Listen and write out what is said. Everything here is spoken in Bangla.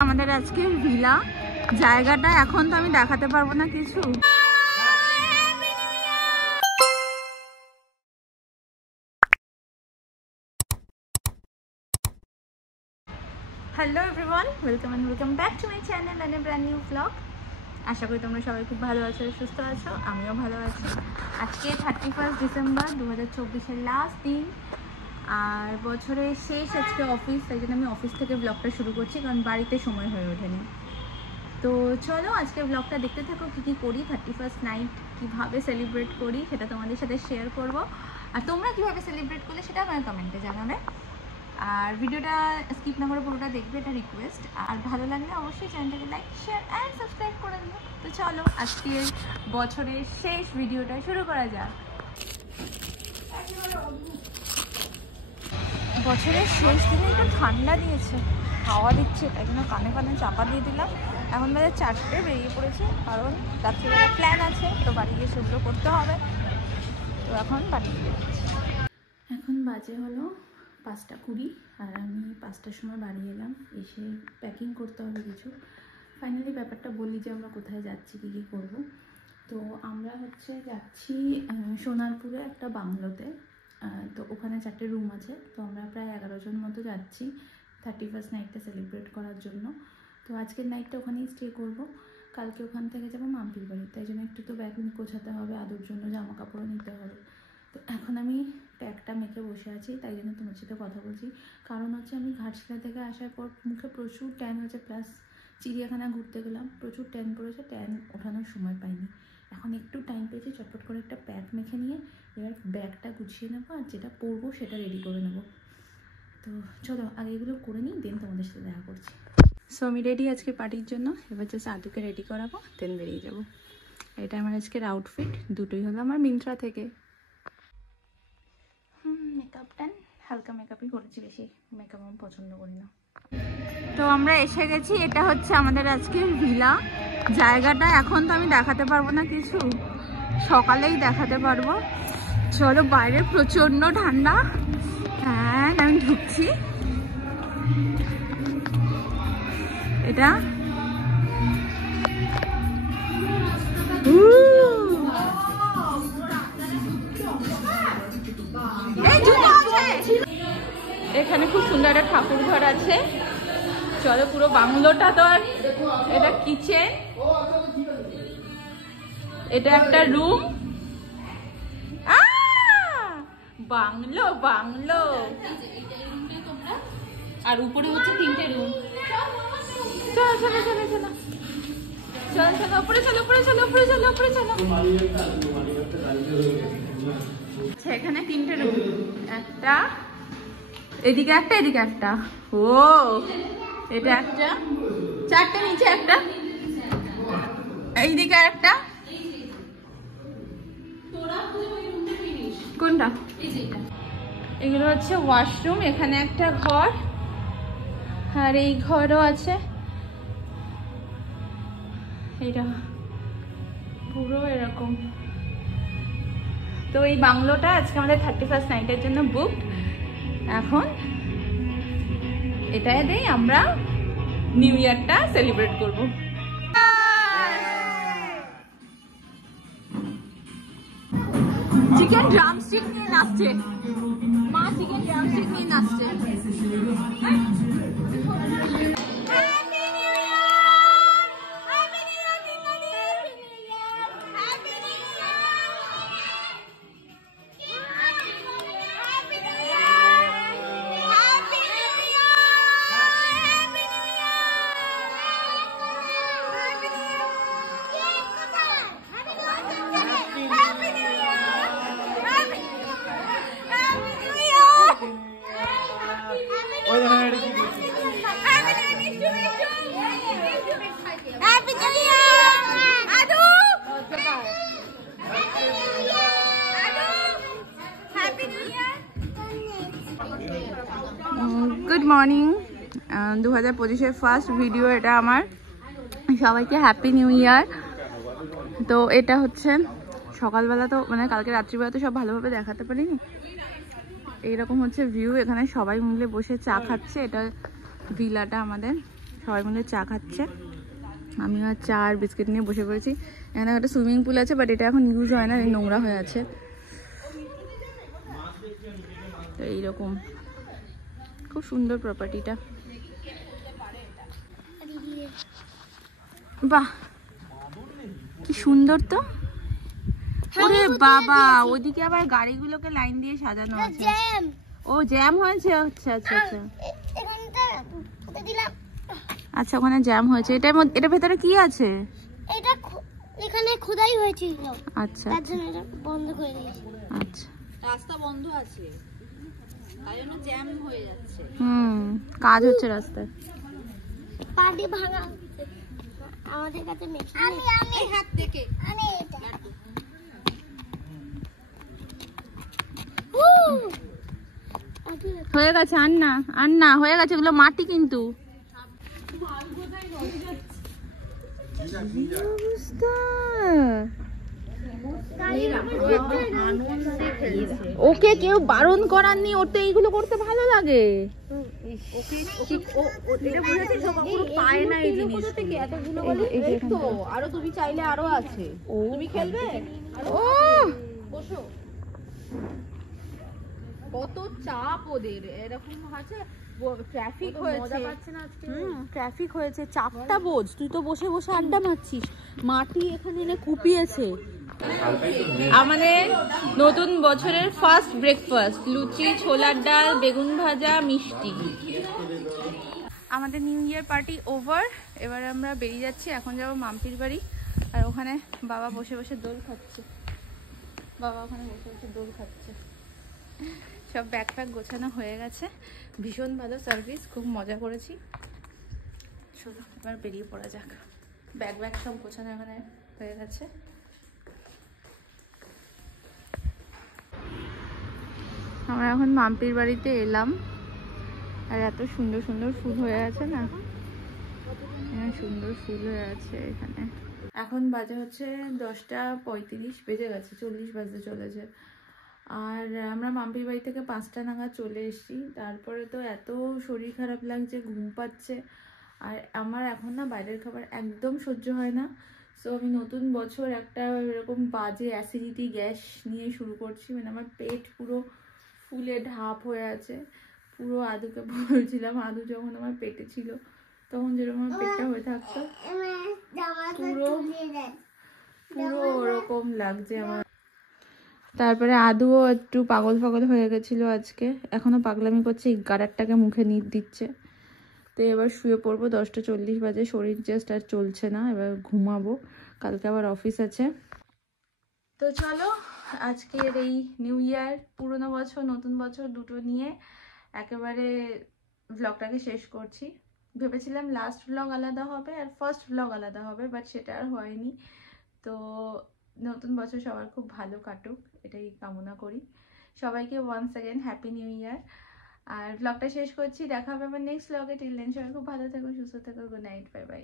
আমাদের আজকে ভিলা জায়গাটা এখন তো আমি দেখাতে পারবো না কিছু। Hello everyone, welcome back to my channel and a brand new blog. আশা করি তোমরা সবাই খুব ভালো আছো, সুস্থ আছো, আমিও ভালো আছি। আজকে 31 ডিসেম্বর 2024-এর লাস্ট দিন আর বছরের শেষ। আজকে অফিস, তাই জন্য আমি অফিস থেকে ব্লগটা শুরু করছি, কারণ বাড়িতে সময় হয়ে ওঠেনি। তো চলো আজকে ব্লগটা দেখতে থাকো, কী করি 31st নাইট কীভাবে সেলিব্রেট করি সেটা তোমাদের সাথে শেয়ার করব। আর তোমরা কীভাবে সেলিব্রেট করলে সেটা আমার কমেন্টে জানাবে। আর ভিডিওটা স্কিপ না করে পুরোটা দেখবে, এটা রিকোয়েস্ট। আর ভালো লাগলে অবশ্যই চ্যানেলটাকে লাইক, শেয়ার অ্যান্ড সাবস্ক্রাইব করে দেবো। তো চলো আজকের বছরের শেষ ভিডিওটা শুরু করা যাক। বছরের শেষ দিনে একটু ঠান্ডা দিয়েছে, হাওয়া দিচ্ছে, তাই জন্য কানে কানে চাপা দিয়ে দিলাম। এখন বাজে 4টে, বেরিয়ে পড়েছে, কারণ রাত্রিবেলা প্ল্যান আছে, তো বাড়ি গিয়ে সেগুলো করতে হবে। তো এখন বাড়ি গিয়ে এখন বাজে হলো 5:20 আর আমি 5টার সময় বাড়ি এলাম। এসে প্যাকিং করতে হবে কিছু। ফাইনালি ব্যাপারটা বলি যে আমরা কোথায় যাচ্ছি, কী কী করবো। তো আমরা যাচ্ছি সোনারপুরে একটা বাংলোতে। তো ওখানে 4টে রুম আছে। তো আমরা প্রায় 11 জন মতো যাচ্ছি 31st নাইটটা সেলিব্রেট করার জন্য। তো আজকের নাইটটা ওখানেই স্টে করবো। কালকে ওখান থেকে যাবো মাম্পির বাড়ি, তাই জন্য একটু তো ব্যাগ গোছাতে হবে, আদুর জন্য জামা কাপড়ও নিতে হবে। তো এখন আমি প্যাকটা মেখে বসে আছি, তাই জন্য তোমার সাথে কথা বলছি। কারণ আমি ঘাটশিলা থেকে আসার পর মুখে প্রচুর ট্যান হয়েছে, প্লাস চিড়িয়াখানা ঘুরতে গেলাম, প্রচুর ট্যান পড়েছে, ট্যান ওঠানোর সময় পাইনি। এখন একটু টাইম পেয়েছি, চটপট করে একটা প্যাক মেখে নিয়ে এবার ব্যাগটা গুছিয়ে নেবো, আর যেটা পরবো সেটা রেডি করে নেবো। তো চলো আগে এগুলো করে নিই, দেন তোমাদের সাথে দেখা করছি। সো আমি রেডি আজকে পার্টির জন্য। এবার জাস্ট আদুকে রেডি করাবো, দেন বেরিয়ে যাবো। এটা আমার আজকের আউটফিট, দুটোই হলো আমার মিন্ত্রা থেকে। মেকআপ ডান, হালকা মেকআপই করেছি, বেশি মেকআপ আমি পছন্দ করি না। তো আমরা এসে গেছি, এটা আমাদের আজকের ভিলা জায়গাটা এখন তো আমি দেখাতে পারবো না কিছু, সকালেই দেখাতে পারবো। চলো, বাইরে প্রচন্ড ঠান্ডা। হ্যাঁ আমি ঢুকছি। এটা এখানে খুব সুন্দর একটা ঠাকুর ঘর আছে। চলো, পুরো বাংলোটা তো। এটা কিচেন, এটা একটা রুম। বাংলো বাংলো, আর উপরে 3টে রুম। চলো চলো চলো চলো চলো চলো উপরে চলো, উপরে চলো, উপরে চলো, উপরে চলো। আচ্ছা, এখানে 3টে রুম, একটা এদিকে একটা, এদিকে একটা। ও এটা একটা, 4টে নিচে একটা, এইদিকে একটা। কোনটা? এগুলো ওয়াশরুম। এখানে একটা ঘর, আর এই ঘরও আছে। এটা পুরো এরকম। তো এই বাংলোটা আজকে আমাদের 31st নাইটের জন্য বুকড। এখন এটাই দিয়ে আমরা নিউ ইয়ারটা সেলিব্রেট করবো। চিকেন ড্রামস্টিক নিয়ে নাচছে মা, চিকেন ড্রামস্টিক নিয়ে নাচছে। গুড মর্নিং, 2025-এর ফার্স্ট ভিডিও এটা আমার। সবাইকে হ্যাপি নিউ ইয়ার। তো এটা সকালবেলা, তো কালকে রাত্রিবেলা তো সব ভালোভাবে দেখাতে পারিনি। এইরকম ভিউ। এখানে সবাই মিলে বসে চা খাচ্ছে। এটা ভিলাটা আমাদের সবাই মিলে চা খাচ্ছে। আমি আর চা আর বিস্কিট নিয়ে বসে পড়েছি। এখানে একটা সুইমিং পুল আছে, বাট এটা এখন ইউজ হয় না, নোংরা হয়ে আছে। তো এইরকম খুব সুন্দর প্রপার্টিটা। বাহ কি সুন্দর তো। ওরে বাবা, ওইদিকে আবার গাড়িগুলোকে লাইন দিয়ে সাজানো আছে। ও জ্যাম হয়েছে। আচ্ছা আচ্ছা আচ্ছা আচ্ছা, ওখানে জ্যাম হয়েছে। এটার ভেতরে কি আছে? এটা এখানে খোদাই হয়েছিল। আচ্ছা, তার জন্য এটা বন্ধ করে দিয়েছে। আচ্ছা, রাস্তা বন্ধ আছে, তাই জন্য জ্যাম হয়ে যাচ্ছে। কাজ হচ্ছে রাস্তায়। পাটি ভাঙা হচ্ছে। আমাদের কাছে মেশিন নেই। এই হাত থেকে আমি এটা হয়ে গেছে। আর না হয়ে গেছে, এগুলো মাটি কিন্তু। ওকে কেউ বারণ করার নেই, ওর তো এইগুলো করতে ভালো লাগে। আরো তুমি চাইলে আরো আছে, তুমি খেলবে? ও বসো। কত চাপ ওদের, এরকম আছে। ট্রাফিক হয়েছে, ট্রাফিক হয়েছে, চাপটা বোঝ। তুই তো বসে বসে আড্ডা মারছিস, মাটি এখানে এনে কুপিয়েছে। আমাদের নতুন বছরের ফার্স্ট ব্রেকফাস্ট, লুচি, ছোলার ডাল, বেগুন ভাজা, মিষ্টি। আমাদের নিউ ইয়ার পার্টি ওভার। এবার আমরা বেরিয়ে যাচ্ছি, এখন যাবো মাম্পির বাড়ি। আর ওখানে বাবা বসে বসে দোল খাচ্ছে। সব ব্যাগ প্যাক গোছানো হয়ে গেছে। ভীষণ ভালো সার্ভিস, খুব মজা করেছি। চলো এবার বেরিয়ে পড়া যাক। ব্যাগ সব গোছানো এখানে হয়ে গেছে। আমরা এখন মাম্পির বাড়িতে এলাম। আর এত সুন্দর সুন্দর ফুল হয়ে আছে না, সুন্দর ফুল হয়ে আছে এখানে। এখন বাজে হচ্ছে 10:35 বেজে গেছে, 40 বাজতে চলেছে। আর আমরা মাম্পির বাড়ি থেকে 5টা নাগাদ চলে এসেছি। তারপরে তো এত শরীর খারাপ লাগছে, ঘুম পাচ্ছে। আর আমার এখন না বাইরের খাবার একদম সহ্য হয় না। সো আমি নতুন বছর একটা এরকম বাজে অ্যাসিডিটি গ্যাস নিয়ে শুরু করছি। মানে আমার পেট পুরো ফুলে ঢাপ হয়ে আছে। পুরো আদুকে বলছিলাম, আদু যখন আমার পেটে ছিল তখন যেরকম আমার পেটটা হয়ে থাকতো, পুরো ওরকম লাগছে আমার। তারপরে আদুও একটু পাগল হয়ে গেছিলো আজকে, এখনো পাগলামি করছে, গাডারটাকে মুখে দিচ্ছে। তো এবার শুয়ে পড়বো, 10:40 বাজে। শরীর জাস্ট আর চলছে না, এবার ঘুমাবো, কালকে আবার অফিস আছে। তো চলো আজকের এই নিউ ইয়ার, পুরনো বছর নতুন বছর দুটো নিয়ে একেবারে ভ্লগটাকে শেষ করছি। ভেবেছিলাম লাস্ট ভ্লগ আলাদা হবে আর ফার্স্ট ভ্লগ আলাদা হবে, বাট সেটা আর হয়নি। তো নতুন বছর সবার খুব ভালো কাটুক, এটাই কামনা করি। সবাইকে once again happy new year. আর ভ্লগটা শেষ করছি, দেখা হবে আবার নেক্সট ভ্লগে। টিল দেন সবাই খুব ভালো থেকো, সুস্থ থেকো। Good night, bye bye.